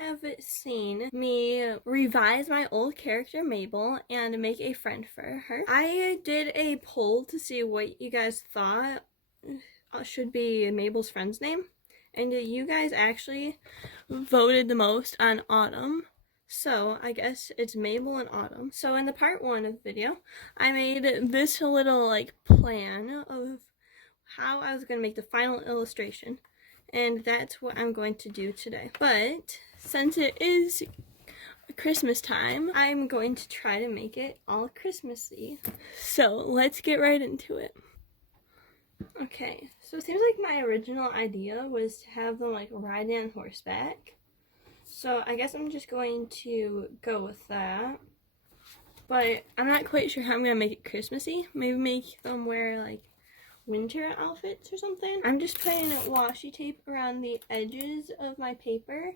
have seen me revise my old character Mabel and make a friend for her. I did a poll to see what you guys thought should be Mabel's friend's name, and you guys actually voted the most on Autumn. So I guess it's Mabel and Autumn. So in the part 1 of the video, I made this little like plan of how I was going to make the final illustration, and that's what I'm going to do today. But since it is Christmas time, I'm going to try to make it all Christmassy. So let's get right into it. Okay, so it seems like my original idea was to have them like riding on horseback. So I guess I'm just going to go with that. But I'm not quite sure how I'm going to make it Christmassy. Maybe make them wear like winter outfits or something. I'm just putting washi tape around the edges of my paper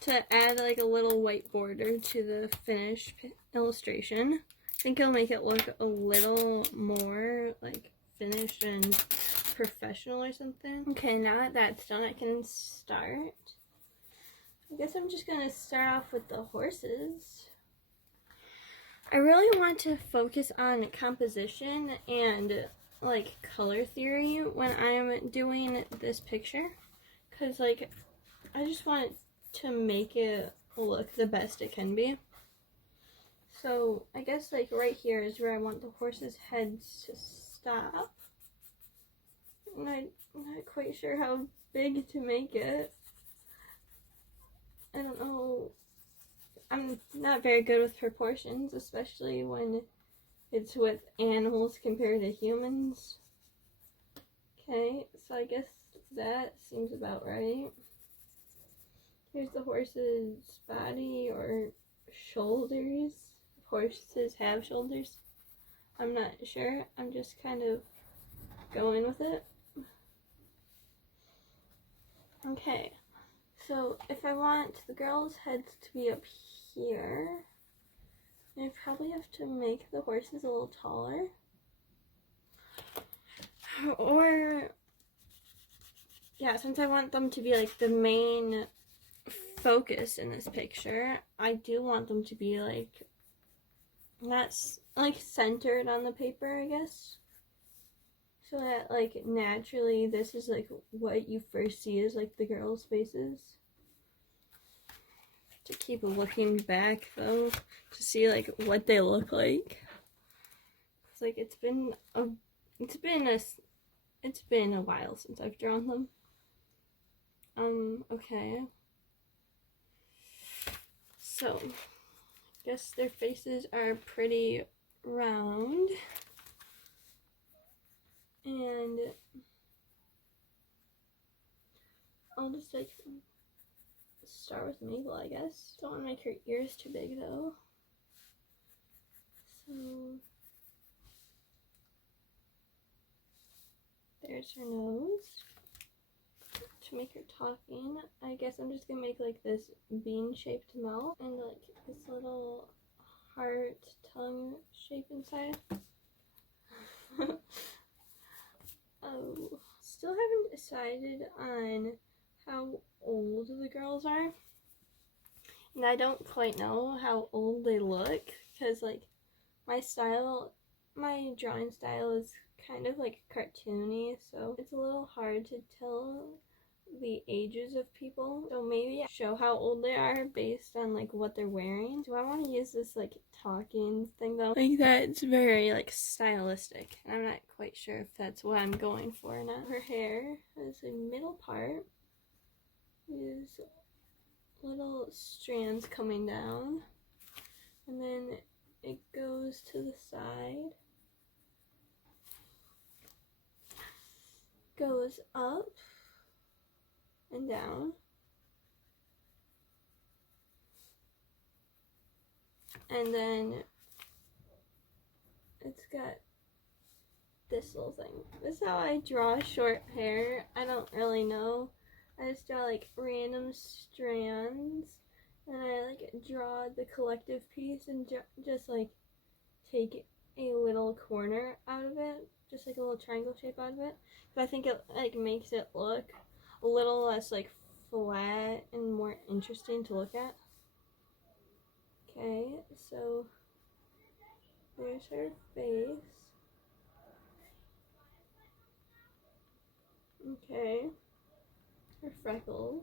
to add like a little white border to the finished illustration. I think it'll make it look a little more like finished and professional or something. Okay, now that that's done, I can start. I guess I'm just gonna start off with the horses. I really want to focus on composition and like color theory when I'm doing this picture, because like I just want to make it look the best it can be. So I guess like right here is where I want the horses' heads to stop, and I'm not quite sure how big to make it. I don't know. I'm not very good with proportions, especially when it's with animals compared to humans. Okay, so I guess that seems about right. Here's the horse's body or shoulders. Horses have shoulders. I'm not sure. I'm just kind of going with it. Okay. So if I want the girls' heads to be up here, I probably have to make the horses a little taller. Or, yeah, since I want them to be like the main focus in this picture, I do want them to be like, not like centered on the paper, I guess. So that like naturally this is like what you first see is like the girls' faces. To keep looking back though to see like what they look like. It's like it's been a while since I've drawn them. Okay. So I guess their faces are pretty round. And I'll just like start with Mabel, I guess. Don't want to make her ears too big though. So there's her nose. To make her talking, I guess I'm just gonna make like this bean-shaped mouth and like this little heart tongue shape inside. Oh, still haven't decided on how old the girls are, and I don't quite know how old they look because like my drawing style is kind of like cartoony, so it's a little hard to tell the ages of people. So maybe I show how old they are based on like what they're wearing. Do I want to use this like talking thing though? Like that's very like stylistic. I'm not quite sure if that's what I'm going for or not. Her hair has a middle part. These little strands coming down, and then it goes to the side, goes up and down, and then it's got this little thing. This is how I draw short hair. I don't really know. I just draw like random strands, and I like draw the collective piece and just like take a little corner out of it, just like a little triangle shape out of it. But I think it like makes it look a little less like flat and more interesting to look at. Okay, so there's her face. Okay, her freckles.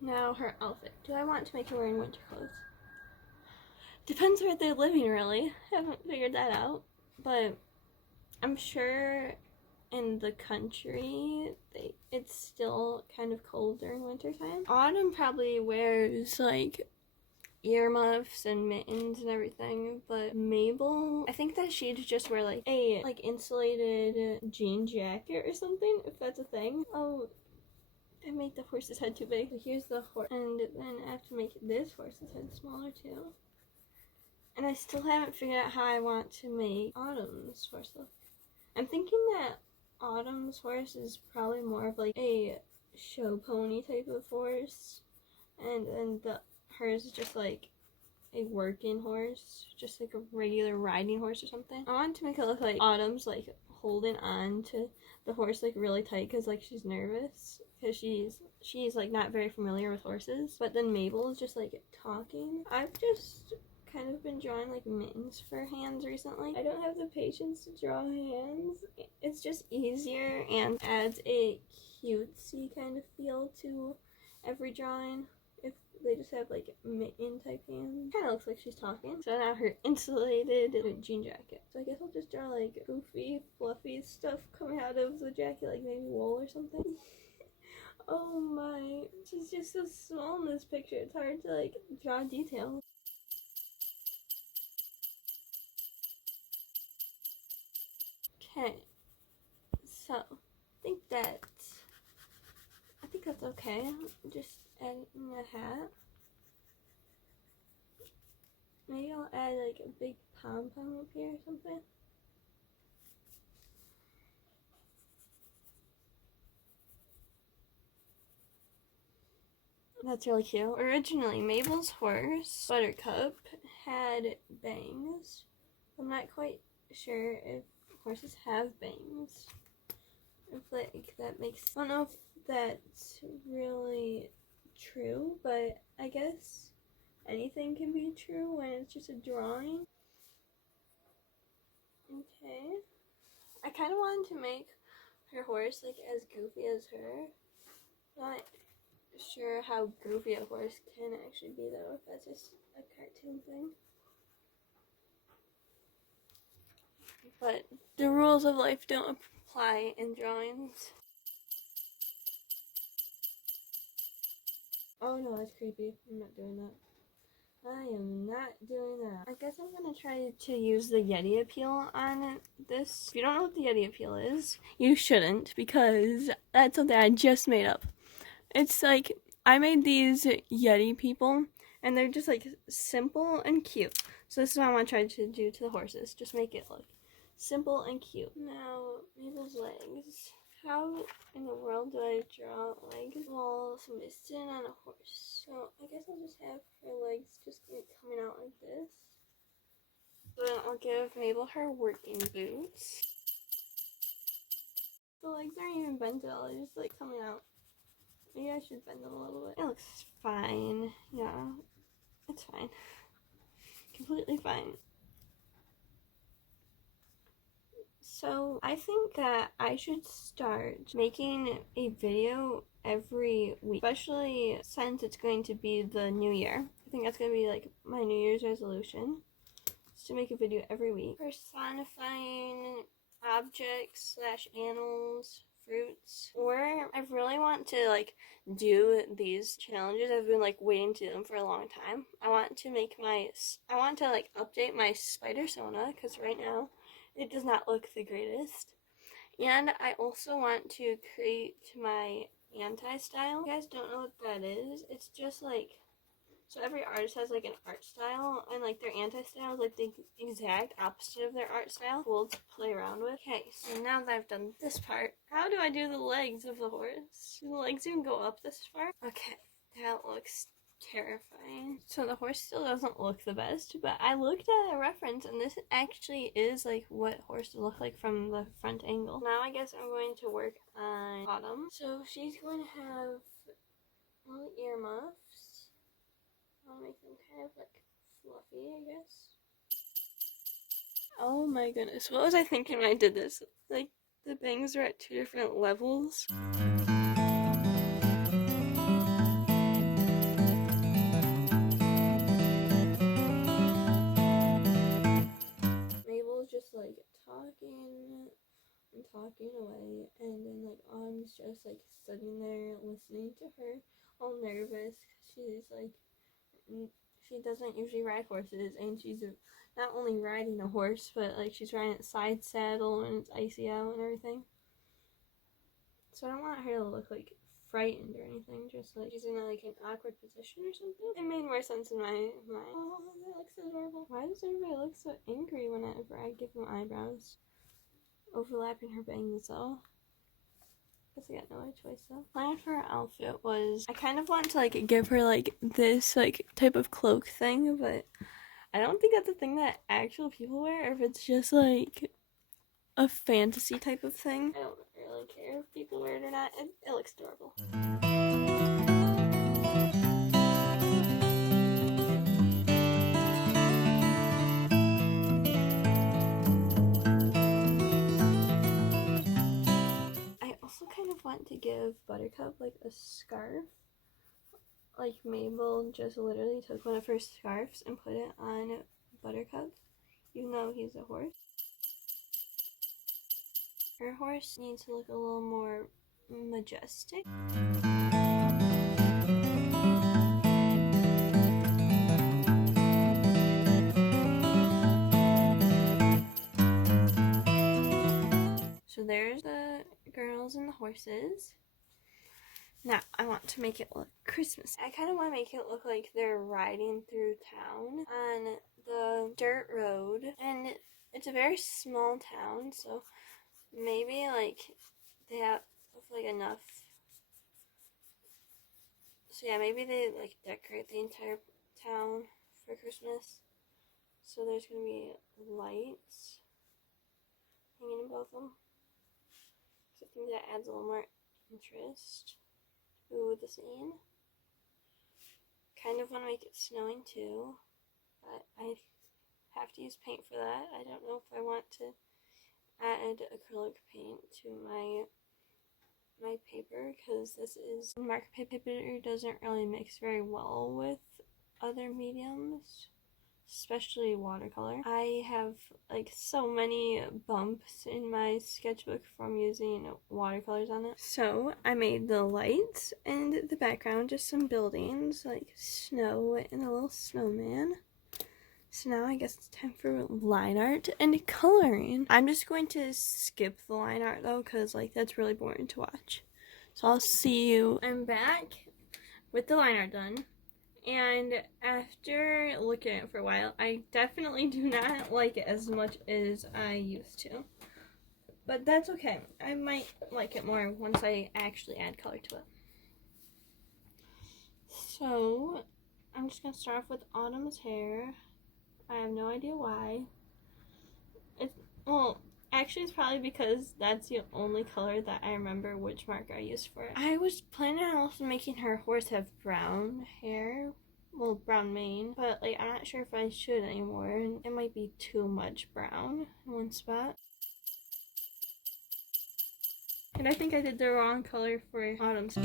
Now her outfit. Do I want to make her wearing winter clothes? Depends where they're living, really. Haven't figured that out, but I'm sure in the country it's still kind of cold during winter time. Autumn probably wears like earmuffs and mittens and everything, but Mabel, I think that she'd just wear like a insulated jean jacket or something, if that's a thing. Oh, I made the horse's head too big. So here's the horse, and then I have to make this horse's head smaller too. And I still haven't figured out how I want to make Autumn's horse look. I'm thinking that Autumn's horse is probably more of like a show pony type of horse, and then hers is just like a working horse, just like a regular riding horse or something. I want to make it look like Autumn's like holding on to the horse like really tight because like she's nervous because she's like not very familiar with horses. But then Mabel is just like talking. I've just kind of been drawing like mittens for hands recently. I don't have the patience to draw hands. It's just easier and adds a cutesy kind of feel to every drawing if they just have like mitten type hands. Kind of looks like she's talking. So now her insulated jean jacket. So I guess I'll just draw like goofy, fluffy stuff coming out of the jacket, like maybe wool or something. Oh my, she's just so small in this picture. It's hard to like draw detail. Okay, so I think that's okay. Just add my hat. Maybe I'll add like a big pom-pom up here or something. That's really cute. Originally, Mabel's horse, Buttercup, had bangs. I'm not quite sure if horses have bangs. If like that makes, I don't know if that's really true, but I guess anything can be true when it's just a drawing. Okay. I kind of wanted to make her horse like as goofy as her. Not sure how goofy a horse can actually be though, if that's just a cartoon thing. But the rules of life don't apply in drawings. Oh no, that's creepy. I'm not doing that. I am not doing that. I guess I'm gonna try to use the Yeti appeal on this. If you don't know what the Yeti appeal is, you shouldn't, because that's something I just made up. It's like, I made these Yeti people, and they're just like simple and cute. So this is what I want to try to do to the horses. Just make it look simple and cute. Now, Mabel's legs. How in the world do I draw legs while somebody's sitting on a horse? So I guess I'll just have her legs just coming out like this. Then I'll give Mabel her working boots. The legs aren't even bent at all, they're just like coming out. Maybe I should bend them a little bit. It looks fine. Yeah, it's fine. Completely fine. So I think that I should start making a video every week, especially since it's going to be the new year. I think that's going to be like my New Year's resolution, is to make a video every week. Personifying objects / animals, fruits, or I really want to like do these challenges. I've been like waiting to do them for a long time. I want to like update my spider sona, because right now it does not look the greatest. And I also want to create my anti-style. You guys don't know what that is? It's just like, so every artist has like an art style, and like their anti-style is like the exact opposite of their art style. Cool to play around with. Okay, so now that I've done this part, how do I do the legs of the horse? Do the legs even go up this far? Okay, that looks terrifying. So the horse still doesn't look the best, but I looked at a reference and this actually is like what horses look like from the front angle. Now I guess I'm going to work on Autumn. So she's going to have little earmuffs. I'll make them kind of like fluffy, I guess. Oh my goodness, what was I thinking when I did this? Like, the bangs are at 2 different levels. Mabel's just like talking and talking away, and then like Autumn's just like sitting there listening to her, all nervous. She's like, she doesn't usually ride horses, and she's not only riding a horse, but like she's riding it side saddle and it's icy out and everything. So I don't want her to look like frightened or anything, just like she's in like an awkward position or something. It made more sense in my mind. Oh, that looks adorable. Why does everybody look so angry whenever I give them eyebrows? Overlapping her bangs though. Guess I got no other choice though. Plan for her outfit was, I kind of want to like give her like this like type of cloak thing, but I don't think that's a thing that actual people wear, or if it's just like a fantasy type of thing. I don't really care if people wear it or not. It looks adorable. I also kind of want to give Buttercup like a scarf. Like Mabel just literally took one of her scarves and put it on Buttercup, even though he's a horse. Her horse needs to look a little more majestic. So there's the girls and the horses. Now, I want to make it look Christmas. I kind of want to make it look like they're riding through town on the dirt road. And it's a very small town, so maybe like they have like enough. So yeah, maybe they like decorate the entire town for Christmas. So there's gonna be lights hanging above them. So I think that adds a little more interest to the scene. Kind of want to make it snowing too, but I have to use paint for that. I don't know if I want to add acrylic paint to my paper, because this is marker paper doesn't really mix very well with other mediums, especially watercolor. I have like so many bumps in my sketchbook from using watercolors on it. So I made the lights and the background just some buildings like snow and a little snowman. So now I guess it's time for line art and coloring. I'm just going to skip the line art though, because like that's really boring to watch. So I'll see you. I'm back with the line art done. And after looking at it for a while, I definitely do not like it as much as I used to. But that's okay. I might like it more once I actually add color to it. So I'm just going to start off with Autumn's hair. I have no idea why. Actually, it's probably because that's the only color that I remember which marker I used for it. I was planning on also making her horse have brown hair. Well, brown mane. But, like, I'm not sure if I should anymore. And it might be too much brown in one spot. And I think I did the wrong color for Autumn's.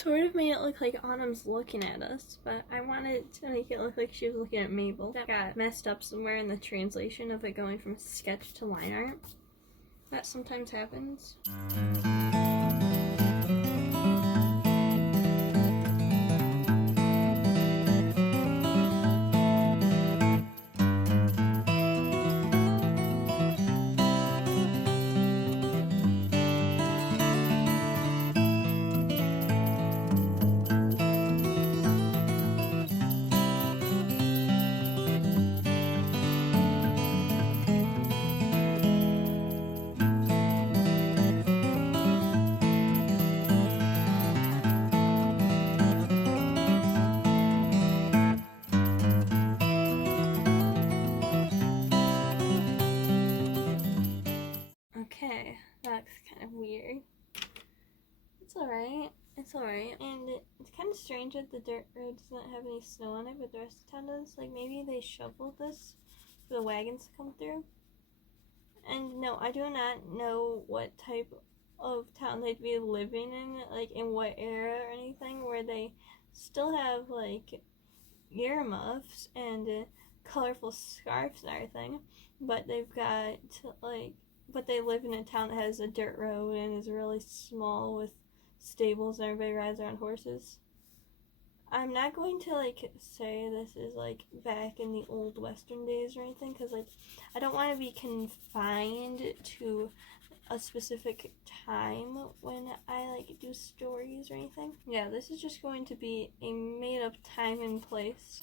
sort of made it look like Autumn's looking at us, but I wanted to make it look like she was looking at Mabel. That got messed up somewhere in the translation of it going from sketch to line art. That sometimes happens. Okay, that's kind of weird. It's alright. It's alright. And it's kind of strange that the dirt road doesn't have any snow on it, but the rest of town does. Like, maybe they shoveled this for the wagons to come through. And no, I do not know what type of town they'd be living in, like in what era or anything, where they still have like earmuffs and colorful scarves and everything, but they've got like, but they live in a town that has a dirt road and is really small with stables and everybody rides around horses. I'm not going to like say this is like back in the old western days or anything, because like I don't want to be confined to a specific time when I like do stories or anything. Yeah, this is just going to be a made up time and place.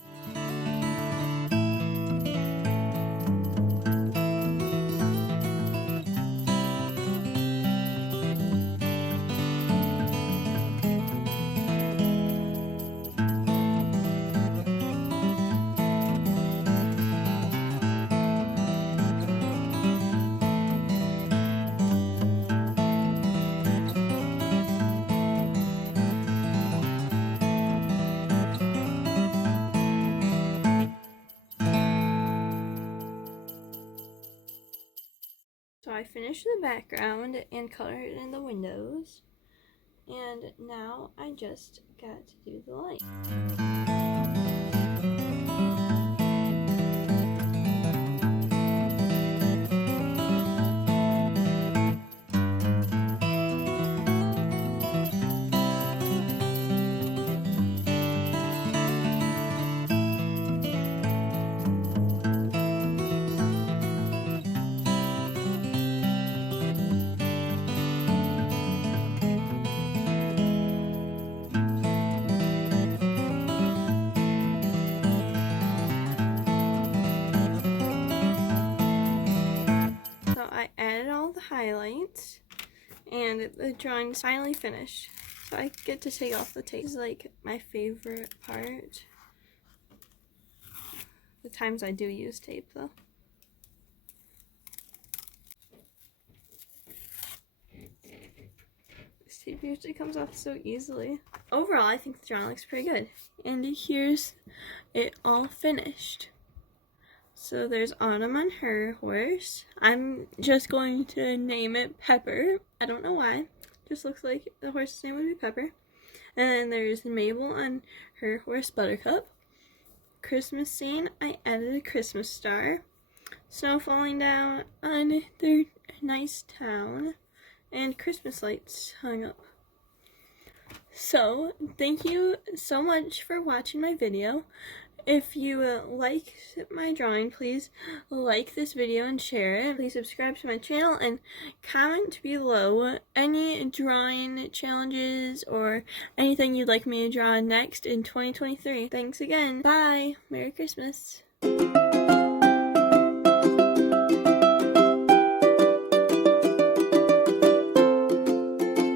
So I finished the background and colored in the windows, and now I just got to do the light. So I added all the highlights, and the drawing's finally finished. So I get to take off the tape. This is like my favorite part. The times I do use tape though. This tape usually comes off so easily. Overall, I think the drawing looks pretty good. And here's it all finished. So there's Autumn on her horse. I'm just going to name it Pepper. I don't know why. Just looks like the horse's name would be Pepper. And then there's Mabel on her horse Buttercup. Christmas scene, I added a Christmas star. Snow falling down on their nice town. And Christmas lights hung up. So, thank you so much for watching my video. If you liked my drawing, please like this video and share it. Please subscribe to my channel and comment below any drawing challenges or anything you'd like me to draw next in 2023. Thanks again. Bye. Merry Christmas.